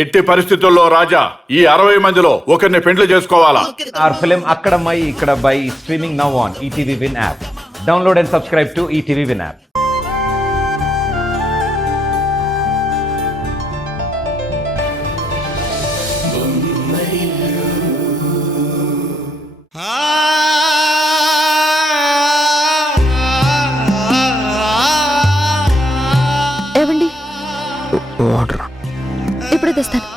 ఎట్టి పరిస్థితుల్లో రాజా ఈ 60 మందిలో ఒకరిని పెండ్లి చేసుకోవాలా? Our film Akkadamai Ikkadabai is streaming now on ETV Win app. Download and subscribe to ETV Win app. ఏవండి, ఇప్పుడే తెస్తాను.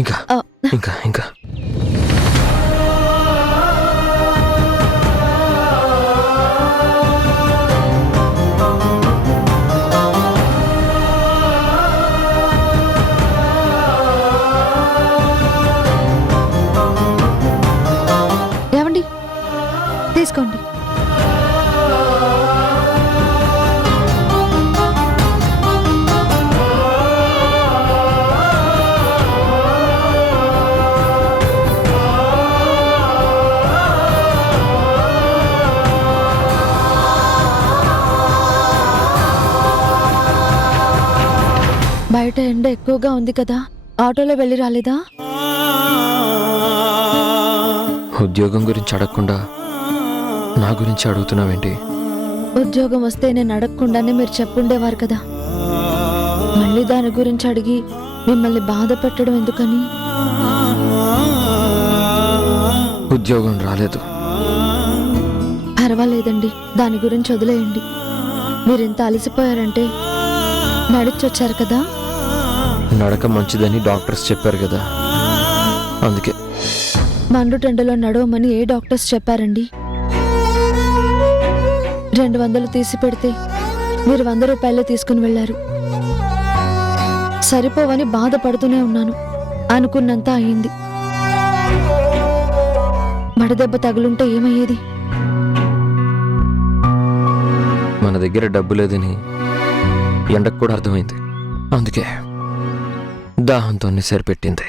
ఇంకా ఇంకా ఇంకా ఏవండి, తీసుకోండి. బయట ఎండ ఎక్కువగా ఉంది కదా, ఆటోలో వెళ్ళి రాలేదా? ఉద్యోగం గురించి అడగకుండా నా గురించి అడుగుతున్నావేంటి? ఉద్యోగం వస్తే నేను అడగకుండానే మీరు చెప్పుండేవారు కదా. మళ్ళీ దాని గురించి అడిగి మిమ్మల్ని బాధ పెట్టడం ఎందుకని? ఉద్యోగం రాలేదు. పర్వాలేదండి, దాని గురించి వదిలేయండి. మీరింత అలసిపోయారంటే నడిచొచ్చారు కదా. నడక మంచిదని డాక్టర్స్ చెప్పారు కదా, అందుకే. మండుటెండలో నడవమని ఏ డాక్టర్స్ చెప్పారండి? 200 తీసి పెడితే మీరు 100 రూపాయలే తీసుకుని వెళ్ళారు. సరిపోవని బాధపడుతూనే ఉన్నాను. అనుకున్నంత అయింది. మడదెబ్బ తగులుంటే ఏమయ్యేది? మన దగ్గర డబ్బు లేదని ఎండకు కూడా అర్థమైంది. అందుకే దాహంతో సరిపెట్టింది.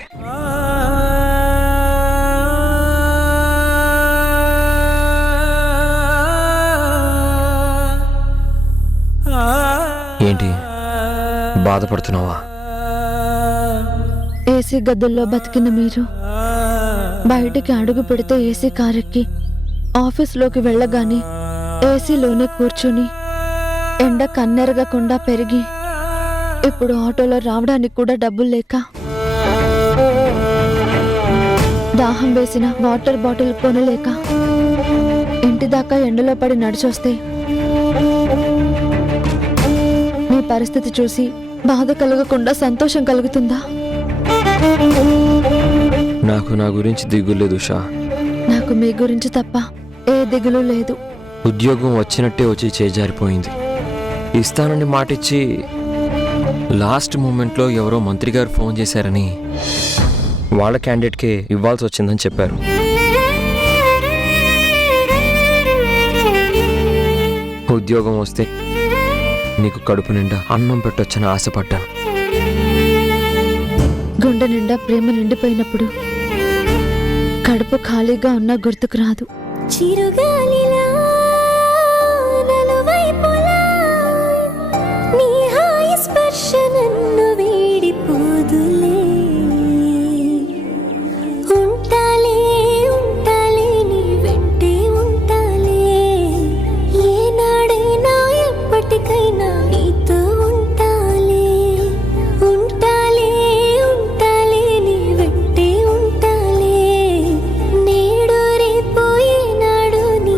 ఏంటి బాధపడుతున్నావా? ఏసీ గదుల్లో బతికిన మీరు బయటికి అడుగు పెడితే ఏసీ కారెక్కి ఆఫీస్లోకి వెళ్ళగానే ఏసీలోనే కూర్చుని ఎండ కన్నెరగకుండా పెరిగి ఇప్పుడు ఆటోలో రావడానికి కూడా డబ్బులు లేక దాహం వేసిన వాటర్ బాటిల్ కొనలేక ఇంటి దాకా ఎండలో పడి నడిచొస్తే మీ పరిస్థితి చూసి బాధ కలగకుండా సంతోషం కలుగుతుందా? నాకు నా గురించి దిగులు లేదు ఉషా. నాకు మీ గురించి తప్ప ఏ దిగులు లేదు. ఉద్యోగం వచ్చినట్టే వచ్చి చేజారిపోయింది. ఇస్తానని మాటిచ్చి లాస్ట్ మూమెంట్లో ఎవరో మంత్రి గారు ఫోన్ చేశారని వాళ్ళ క్యాండిడేట్కే ఇవ్వాల్సి వచ్చిందని చెప్పారు. ఉద్యోగం వస్తే నీకు కడుపు నిండా అన్నం పెట్టొచ్చని ఆశపడ్డాను. గుండె నిండా ప్రేమ నిండిపోయినప్పుడు కడుపు ఖాళీగా ఉన్నా గుర్తుకు రాదు. చిరుగాలిలా నలువైపులా నీ హాయి స్పర్శ నన్ను వీడిపోదులే. ఉంటాలే ఉంటాలే నీ వెంటే ఉంటాలే. ఏనాడైనా ఎప్పటికైనా నీతో ఉంటాలే. ఉంటాలే ఉంటాలే నీ వెంటే ఉంటాలే. నేడు రేపు ఏనాడు నీ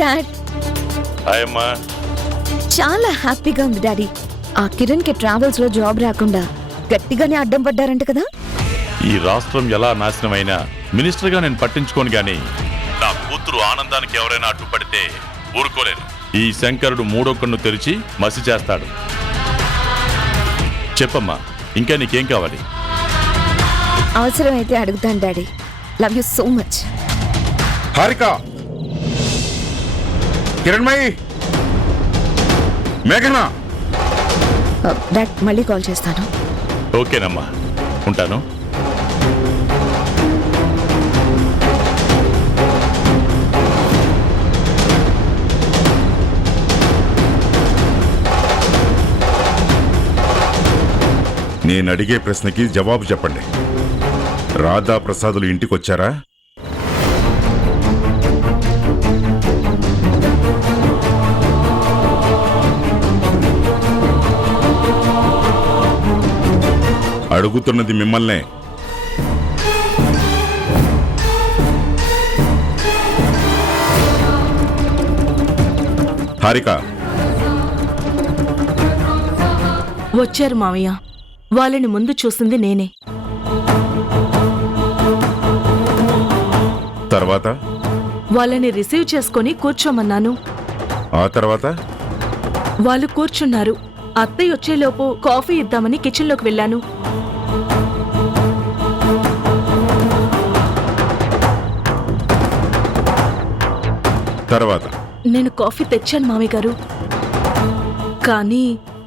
డాడ్. అమ్మా చాలా హ్యాపీగా ఉంది డాడీ. ఆ కిరణ్ కి ట్రావెల్స్ లో జాబ్ రాకుండా గట్టిగానే అడ్డం పడ్డారంట కదా. ఈ రాష్ట్రం ఎలా నాశనమైనా మినిస్టర్గా నేను పట్టించుకోను గాని నా కూతురు ఆనందానికి ఎవరైనా అడ్డుపడితే ఊరుకోలేను. ఈ శంకరుడు మూడో కన్ను తెరిచి మసి చేస్తాడు. చెప్పమ్మా, ఇంకా నీకేం కావాలి? అవసరమైతే అడుగుతాను daddy. Love you so much. Harika, Kiranmayi, మేఘన. డాడ్ మళ్ళీ కాల్ చేస్తాను. ఓకేనమ్మా, ఉంటాను. నేను అడిగే ప్రశ్నకి జవాబు చెప్పండి. రాధా ప్రసాదులు ఇంటికొచ్చారా? అడుగుతున్నది మిమ్మల్నే. హారిక, వచ్చారు మావయ్య. వాళ్ళని ముందు చూసింది నేనే. తర్వాత వాళ్ళని రిసీవ్ చేసుకొని కూర్చోమన్నాను. ఆ తర్వాత వాళ్ళు కూర్చున్నారు. అత్తయ్య వచ్చేలోపు కాఫీ ఇద్దామని కిచెన్లోకి వెళ్ళాను. తర్వాత నేను కాఫీ తెచ్చాను మామయ్య గారు, కానీ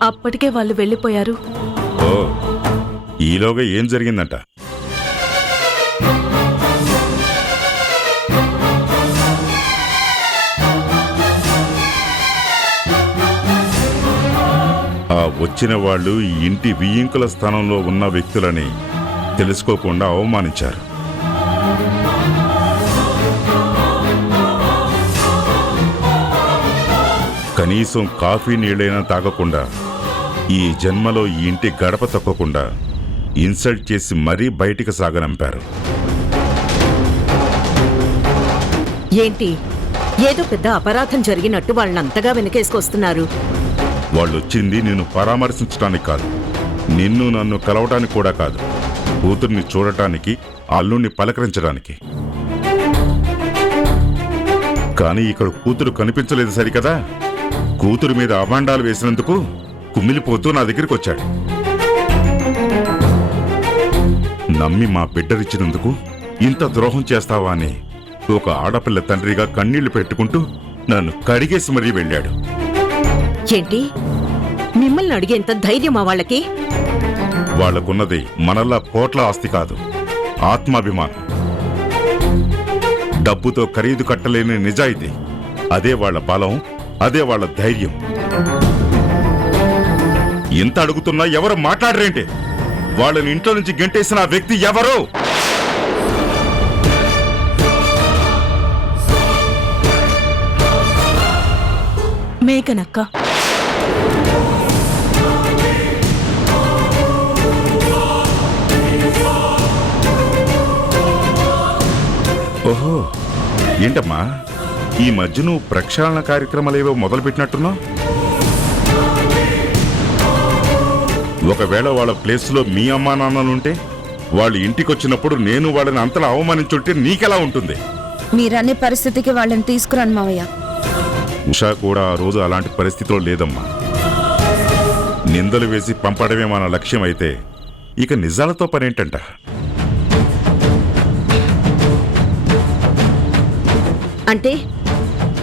అప్పటికే వాళ్ళు వెళ్ళిపోయారు. ఓ, ఈలోగా ఏం జరిగిందంట? ఆ వచ్చిన వాళ్ళు ఈ ఇంటి వియ్యింకుల స్థానంలో ఉన్న వ్యక్తులని తెలుసుకోకుండా అవమానించారు. కనీసం కాఫీ నీళ్ళైనా తాగకుండా, ఈ జన్మలో ఈ ఇంటి గడప తొక్కకుండా ఇన్సల్ట్ చేసి మరీ బయటికి సాగనంపారు. ఏంటి, ఏదో పెద్ద అపరాధం జరిగినట్టు వాళ్ళంతగా వెనకేసుకొస్తున్నారు? వాళ్ళొచ్చింది నిన్ను పరామర్శించడానికి కాదు, నిన్ను నన్ను కలవటానికి కూడా కాదు, కూతుర్ని చూడటానికి, అల్లుణ్ణి పలకరించడానికి. కానీ ఇక్కడ కూతురు కనిపించలేదు సరికదా. కూతురు మీద అభాండాలు వేసినందుకు కుమిలిపోతూ నా దగ్గరికి వచ్చాడు. నమ్మి మా బిడ్డరిచ్చినందుకు ఇంత ద్రోహం చేస్తావా అని ఒక ఆడపిల్ల తండ్రిగా కన్నీళ్లు పెట్టుకుంటూ నన్ను కడిగేసి మరీ వెళ్ళాడు. ఏంటి, మిమ్మల్ని అడిగేంత ధైర్యమా వాళ్ళకి? వాళ్లకున్నది మనల్లా కోట్ల ఆస్తి కాదు, ఆత్మాభిమానం. డబ్బుతో ఖరీదు కట్టలేని నిజాయితీ. అదే వాళ్ళ బలం, అదే వాళ్ళ ధైర్యం. ఇంత అడుగుతున్నా ఎవరు మాట్లాడరేంటి? వాళ్ళని ఇంట్లో నుంచి గెంటేసిన ఆ వ్యక్తి ఎవరు? మేఘనక్క. ఓహో, ఏంటమ్మా ఈ మధ్య నువ్వు ప్రక్షాళన కార్యక్రమాలేవో మొదలుపెట్టినట్టున్నావు? ఒకవేళ వాళ్ళ ప్లేస్లో మీ అమ్మా నాన్నలుంటే, వాళ్ళు ఇంటికొచ్చినప్పుడు నేను వాళ్ళని అంతలా అవమానించుంటే నీకెలా ఉంటుంది? మీరనే పరిస్థితికి వాళ్ళని తీసుకురాను మావయ్య. ఉషా కూడా ఆ రోజు అలాంటి పరిస్థితిలో లేదమ్మా. నిందలు వేసి పంపడమే మన లక్ష్యం అయితే ఇక నిజాలతో పనేంటంట? అంటే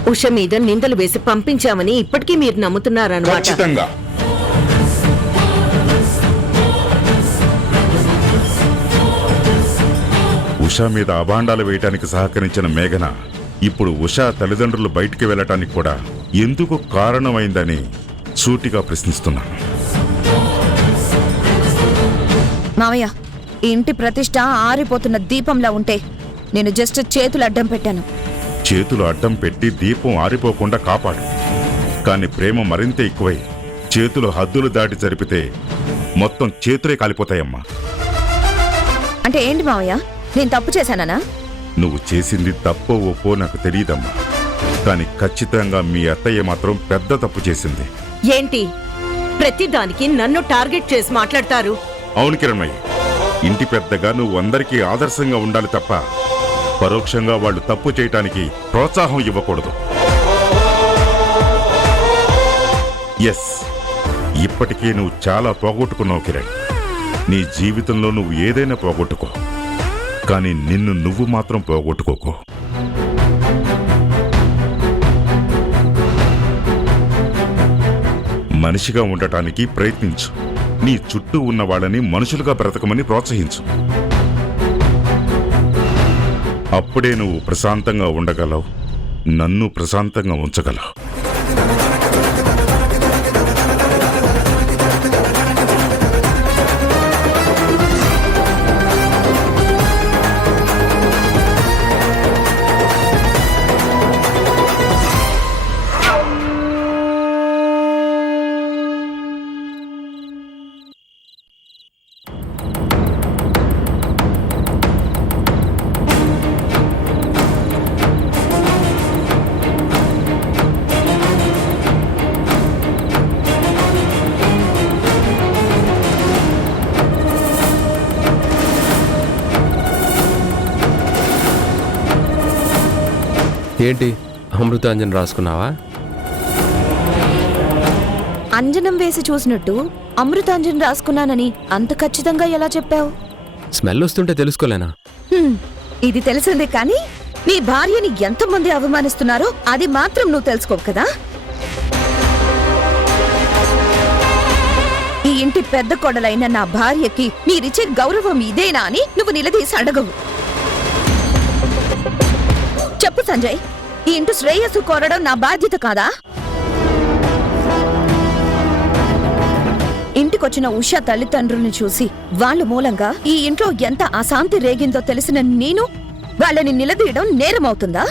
ఉష మీద నిందలు వేసి పంపించామని ఇప్పటికీ మీరు నమ్ముతున్నారన్నమాట? ఖచ్చితంగా. ఉషా మీద అభాండాలు వేయటానికి సహకరించిన మేఘన ఇప్పుడు ఉషా తల్లిదండ్రులు బయటికి వెళ్ళటానికి కూడా ఎందుకు కారణమైందని సూటిగా ప్రశ్నిస్తున్నాను. మావయ్య, ఈ ఇంటి ప్రతిష్ట ఆరిపోతున్న దీపంలా ఉంటే నేను జస్ట్ చేతులు అడ్డం పెట్టాను. చేతులు అడ్డం పెట్టి దీపం ఆరిపోకుండా కాపాడు. కాని ప్రేమ మరింత ఎక్కువై చేతులు హద్దులు దాటి జరిపితే మొత్తం చేతులే కాలిపోతాయమ్మా. అంటే ఏంటి మావయ్య, నేను తప్పు చేశానా? నువ్వు చేసింది తప్పో ఒప్పో నాకు తెలియదమ్మా. కానీ ఖచ్చితంగా మీ అత్తయ్య మాత్రం పెద్ద తప్పు చేసింది. ఏంటి ప్రతిదానికి నన్ను టార్గెట్ చేసి మాట్లాడతారు? అవును కిరణ్మయ్య, ఇంటి పెద్దగా నువ్వు అందరికీ ఆదర్శంగా ఉండాలి తప్ప పరోక్షంగా వాళ్ళు తప్పు చేయటానికి ప్రోత్సాహం ఇవ్వకూడదు. ఎస్, ఇప్పటికే నువ్వు చాలా పోగొట్టుకున్నావు కిరణ్. నీ జీవితంలో నువ్వు ఏదైనా పోగొట్టుకో, కానీ నిన్ను నువ్వు మాత్రం పోగొట్టుకోకు. మనిషిగా ఉండటానికి ప్రయత్నించు. నీ చుట్టూ ఉన్న వాళ్ళని మనుషులుగా బ్రతకమని ప్రోత్సహించు. అప్పుడే నువ్వు ప్రశాంతంగా ఉండగలవు, నన్ను ప్రశాంతంగా ఉంచగలవు. ఏంటి అమృతాంజన్ రాసుకున్నావా? అంజనం వేసి చూసినట్టు అమృతాంజన్ రాసుకున్నానని అంత ఖచ్చితంగా ఎలా చెప్పావు? స్మెల్ వస్తుంటే తెలుసుకోలేనా? ఇది తెలిసిందే కానీ నీ భార్యని ఎంతమంది అవమానిస్తున్నారో అది మాత్రం నువ్వు తెలుసుకోవు కదా. ఈ ఇంటి పెద్ద కొడలైన నా భార్యకి మీరిచ్చే గౌరవం ఇదేనా అని నువ్వు నిలదీసి అడగవు. చెప్పు సంజయ్, ఈ ఇంటి శ్రేయస్సు కోరడం నా బాధ్యత కాదా? ఇంటికొచ్చిన ఉషా తల్లిదండ్రుల్ని చూసి వాళ్ళ మూలంగా ఈ ఇంట్లో ఎంత అశాంతి రేగిందో తెలిసిన నేను వాళ్ళని నిలదీయడం నేరమవుతుందా?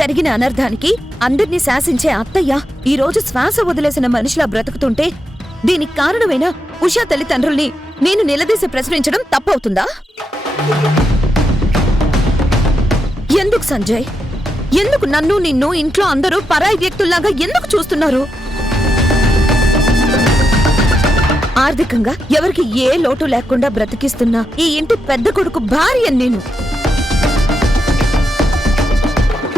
జరిగిన అనర్థానికి అందర్నీ శాసించే అత్తయ్య ఈ రోజు శ్వాస వదిలేసిన మనిషిలా బ్రతుకుతుంటే దీనికి కారణమైన ఉషా తల్లిదండ్రుల్ని నేను నిలదీసి ప్రశ్నించడం తప్పవుతుందా? ఎందుకు సంజయ్, ఎందుకు నన్ను నిన్ను ఇంట్లో అందరూ పరాయి వ్యక్తుల్లాగా ఎందుకు చూస్తున్నారు? ఆర్థికంగా ఎవరికి ఏ లోటు లేకుండా బ్రతికిస్తున్నా ఈ ఇంటి పెద్ద కొడుకు భార్య నేను.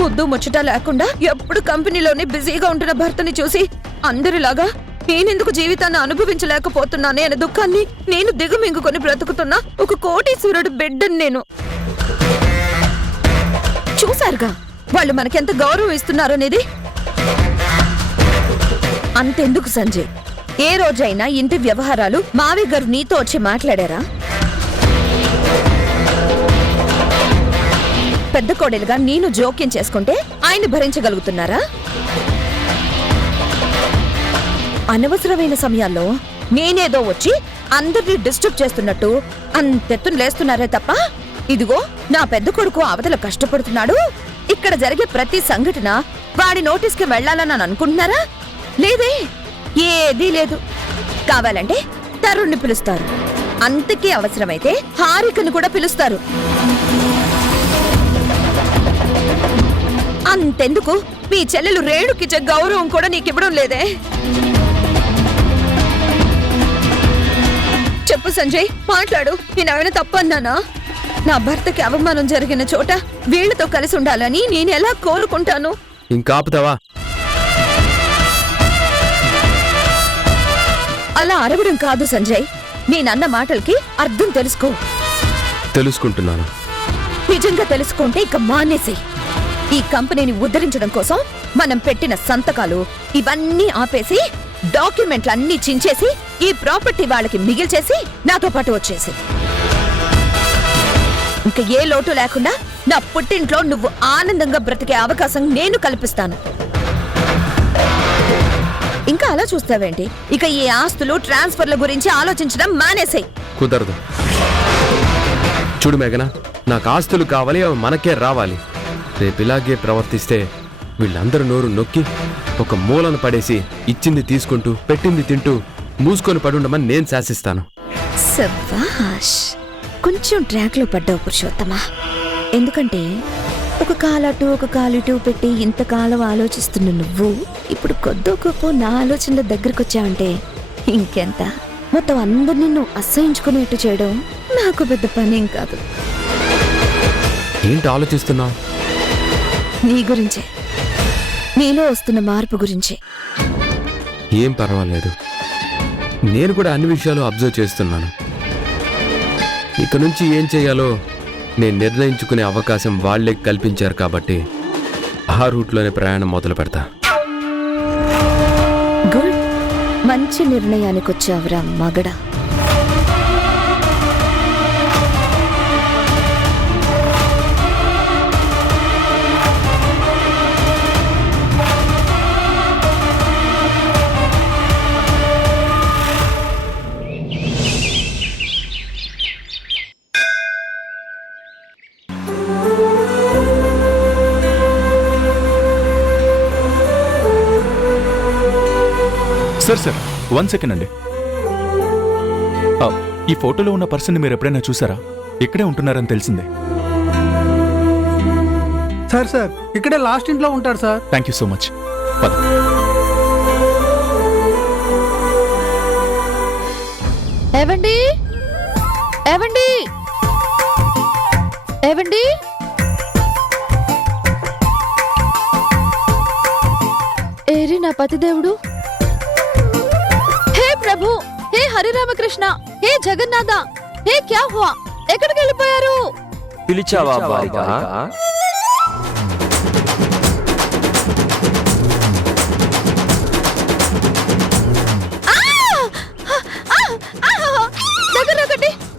ముద్దు ముచ్చట లేకుండా ఎప్పుడు కంపెనీలోనే బిజీగా ఉంటున్న భర్తని చూసి అందరిలాగా నేనెందుకు జీవితాన్ని అనుభవించలేకపోతున్నానే అనే దుఃఖాన్ని నేను దిగుమింగుకొని బ్రతుకుతున్నా ఒక కోటీశ్వరుడు బిడ్డని నేను. చూశారుగా వాళ్ళు మనకెంత గౌరవం ఇస్తున్నారో అనేది. అంతెందుకు సంజయ్, ఏ రోజైనా ఇంటి వ్యవహారాలు మావయ్య గారు నీతో వచ్చి మాట్లాడారా? పెద్ద కోడలుగా నేను జోక్యం చేసుకుంటే ఆయన భరించగలుగుతున్నారా? అనవసరమైన సమయాల్లో నేనేదో వచ్చి అందరినీ డిస్టర్బ్ చేస్తున్నట్టు అంతెత్తున లేస్తున్నారే తప్ప ఇదిగో నా పెద్ద కొడుకు అవతల కష్టపడుతున్నాడు, ఇక్కడ జరిగే ప్రతి సంఘటన వాడి నోటీస్కి వెళ్లాలని అనుకుంటున్నారా? లేదే, ఏదీ లేదు. కావాలంటే తరుణ్ణి పిలుస్తారు, అంతకే అవసరమైతే హారికను కూడా పిలుస్తారు. అంతెందుకు మీ చెల్లెలు రేణుకిచ్చే గౌరవం కూడా నీకివ్వడం లేదే? చెప్పు సంజయ్, మాట్లాడు. నేనేమైనా తప్పన్నానా? నా భర్తకి అవమానం జరిగిన చోట వీళ్లతో కలిసి ఉండాలని నేనెలా కోరుకుంటాను? ఇంకా ఆపుతావా? అలా అరవడం కాదు సంజయ్, నేనన్న మాటలకి అర్థం తెలుసుకో. తెలుసుకుంటున్నాను. నిజంగా తెలుసుకుంటే ఇక మానేసి ఈ కంపెనీని ఉద్ధరించడం కోసం మనం పెట్టిన సంతకాలు ఇవన్నీ ఆపేసి డాక్యుమెంట్లన్నీ చించేసి ఈ ప్రాపర్టీ వాళ్ళకి మిగిల్చేసి నాతో పాటు వచ్చేసి ఇంకా ఏ లోటు లేకుండా నా పుట్టింట్లో నువ్వు ఆనందంగా బ్రతికే అవకాశం నేను కల్పిస్తాను. ఇంకా అలా చూస్తావేంటి? ఇక ఈ ఆస్తులు ట్రాన్స్ఫర్ల గురించి ఆలోచించడం మానేసాయి. కుదరదు. చూడు మేఘన, నాకు ఆస్తులు కావాలి, అవి మనకే రావాలి. రేపు ఇలాగే ప్రవర్తిస్తే వీళ్ళందరూ నోరు నొక్కి ఒక మూలను పడేసి ఇచ్చింది తీసుకుంటూ పెట్టింది తింటూ మూసుకొని పడుండమని నేను శాసిస్తాను. సబాష్, కొంచెం ట్రాక్ లో పడ్డావు పురుషోత్తమా. ఎందుకంటే ఒక కాలటు ఒక కాలిటు పెట్టి ఇంతకాలం ఆలోచిస్తున్న నువ్వు ఇప్పుడు కొద్దో గొప్ప నా ఆలోచనల దగ్గరకు వచ్చావంటే ఇంకెంత. మొత్తం అందరినీ నువ్వు అసహించుకునేట్టు చేయడం నాకు పెద్ద పనేం కాదు. ఏంటి ఆలోచిస్తున్నావు? నీ గురించే, నీలో వస్తున్న మార్పు గురించి. ఏం పర్వాలేదు, నేను కూడా అన్ని విషయాలు అబ్జర్వ్ చేస్తున్నాను. ఇక నుంచి ఏం చేయాలో నేను నిర్ణయించుకునే అవకాశం వాళ్లే కల్పించారు కాబట్టి ఆ రూట్లోనే ప్రయాణం మొదలు పెడతా. గుడ్, మంచి నిర్ణయానికి వచ్చావురా మగడా. సార్ 1 సెకండ్ అండి. ఈ ఫోటోలో ఉన్న పర్సన్ మీరు ఎప్పుడైనా చూసారా? ఇక్కడే ఉంటున్నారని తెలిసిందే. సార్ ఇక్కడే లాస్ట్ ఇంట్లో ఉంటాడు sir. Thank you so much. ఏవండి ఏవండి ఏవండి, ఏరి నా పతిదేవుడు. హే ప్రభు, హే హరిరామకృష్ణ, హే జగన్నాథ, హే క్యా హువా, ఎక్కడికి వెళ్ళిపోయారు? పిలిచావా బాలిక?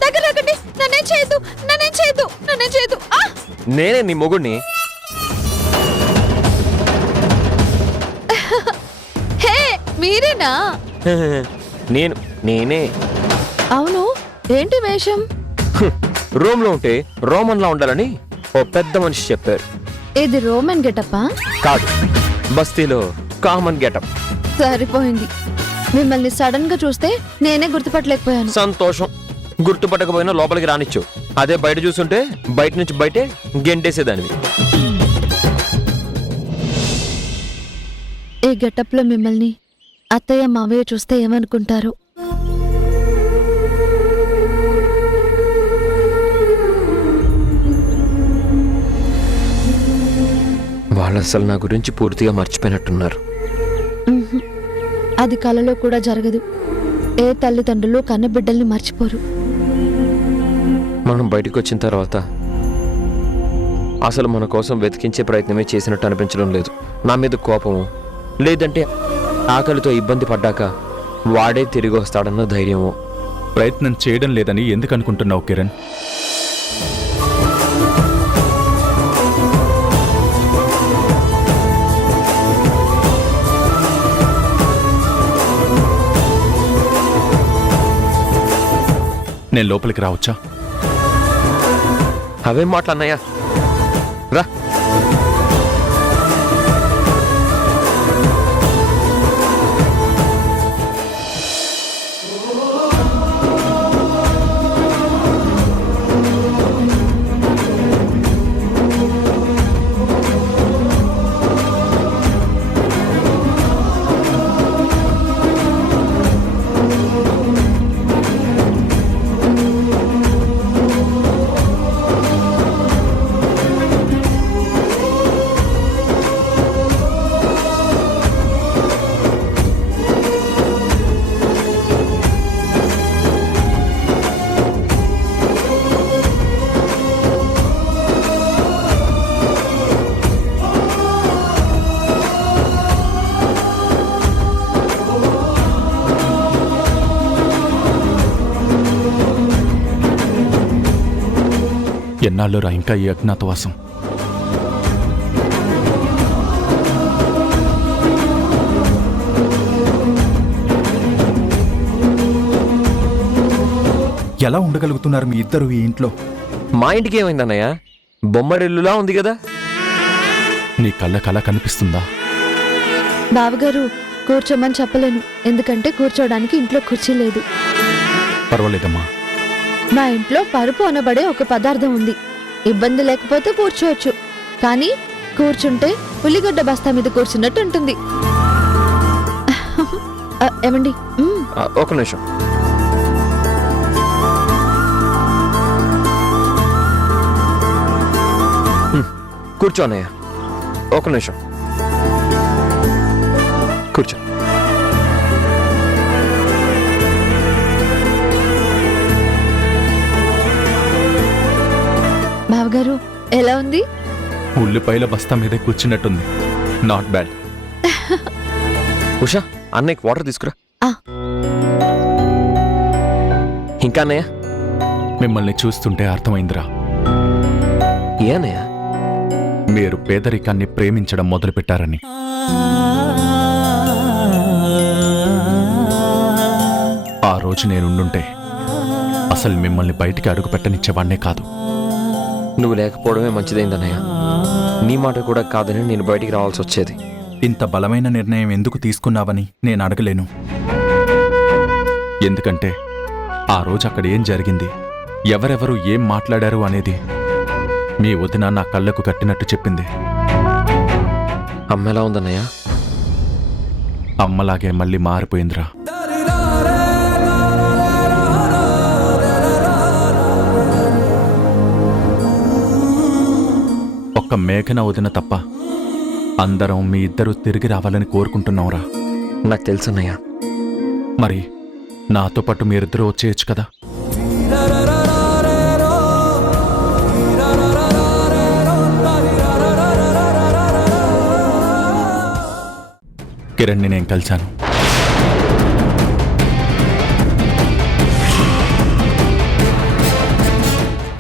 దగ్గరకండి, నన్నేం చేయదు. నేనే నీ మొగుడిని. హే మీరేనా? నేనే. అవును, ఏంటి వేషం? రోమ్లో ఉంటే రోమన్లా ఉండాలని ఓ పెద్ద మనిషి చెప్పారు. ఇది రోమన్ గెటప్పా? కాదు, బస్తీలో కామన్ గెటప్. సరిపోయింది. మిమ్మల్ని సడన్ గా చూస్తే నేనే గుర్తుపట్టలేకపోయాను. సంతోషం. గుర్తుపట్టకపోయినా లోపలికి రానిచ్చు. అదే బయట చూస్తుంటే బయట నుంచి బయటే గెంటేసేదానివి. ఈ గెటప్ లో మిమ్మల్ని అత్తయ్య మావయ్య చూస్తే ఏమనుకుంటారు? వాళ్ళు అసలు నా గురించి పూర్తిగా మర్చిపోయినట్టున్నారు. అది కలలో కూడా జరగదు. ఏ తల్లిదండ్రులు కన్న బిడ్డల్ని మర్చిపోరు. మనం బయటకు వచ్చిన తర్వాత అసలు మన కోసం వెతికించే ప్రయత్నమే చేసినట్టు అనిపించడం లేదు. నా మీద కోపము, లేదంటే ఆకలితో ఇబ్బంది పడ్డాక వాడే తిరిగి వస్తాడన్న ధైర్యము. ప్రయత్నం చేయడం లేదని ఎందుకు అనుకుంటున్నావు కిరణ్? నేను లోపలికి రావచ్చా? అవేం మాటలన్నయ్యా, రా. ఎన్నాళ్ళురా ఇంకా ఈ అజ్ఞాతవాసం? ఎలా ఉండగలుగుతున్నారు మీ ఇద్దరు ఈ ఇంట్లో? మా ఇంటికి ఏమైందన్నయ్య? బొమ్మరిల్లులా ఉంది కదా. నీ కళ్ళ కనిపిస్తుందా? బావగారు, కూర్చోమని చెప్పలేను, ఎందుకంటే కూర్చోడానికి ఇంట్లో కుర్చీ లేదు. పర్వాలేదమ్మా. మా ఇంట్లో పరుపు అనబడే ఒక పదార్థం ఉంది. ఇబ్బంది లేకపోతే కూర్చోవచ్చు, కానీ కూర్చుంటే ఉల్లిగడ్డ బస్తా మీద కూర్చున్నట్టు ఉంటుంది. ఏమండి? ఒక నిమిషం. కూర్చో అన్నయ్య, ఒక నిమిషం కూర్చో. బావగారు ఎలా ఉంది? ఉల్లిపాయల బస్తా మీదే కూర్చున్నట్టుంది. Not bad. ఉషా, అన్నయ్యకి వాటర్ తీసుకురా. ఆ. ఇంకా అన్నయ్య? మిమ్మల్ని చూస్తుంటే అర్థమైందిరా, ఏ అన్నయ్య? మీరు పేదరికాన్ని ప్రేమించడం మొదలుపెట్టారని. ఆ రోజు నేనుండుంటే అసలు మిమ్మల్ని బయటికి అడుగు పెట్టనిచ్చేవాణ్ణే కాదు. నువ్వు లేకపోవడమే మంచిదైందన్నయ్య. నీ మాట కూడా కాదని నేను బయటికి రావాల్సి వచ్చేది. ఇంత బలమైన నిర్ణయం ఎందుకు తీసుకున్నావని నేను అడగలేను. ఎందుకంటే ఆ రోజు అక్కడ ఏం జరిగింది, ఎవరెవరు ఏం మాట్లాడారు అనేది మీ వదిన నా కళ్ళకు కట్టినట్టు చెప్పింది. అమ్మ ఎలా ఉందన్నయ్య? అమ్మలాగే మళ్ళీ మారిపోయిందిరా. ఒక్క మేఘన వదిన తప్ప అందరం మీ ఇద్దరూ తిరిగి రావాలని కోరుకుంటున్నావురా. నాకు తెలుసన్నయ్య. మరి నాతో పాటు మీరిద్దరూ వచ్చేయచ్చు కదా. కిరణ్ని నేను కలిశాను.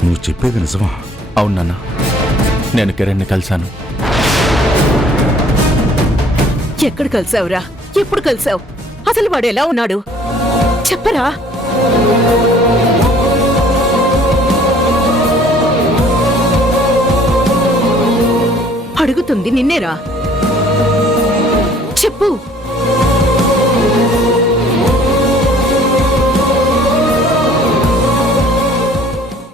నువ్వు చెప్పేది నిజమా? అవునన్నా, నేను కిరణ్ని కలిశాను. ఎక్కడ కలిసావురా? ఎప్పుడు కలిసావు? అసలు వాడు ఎలా ఉన్నాడు చెప్పరా? అడుగుతుంది నిన్నేరా, చెప్పు.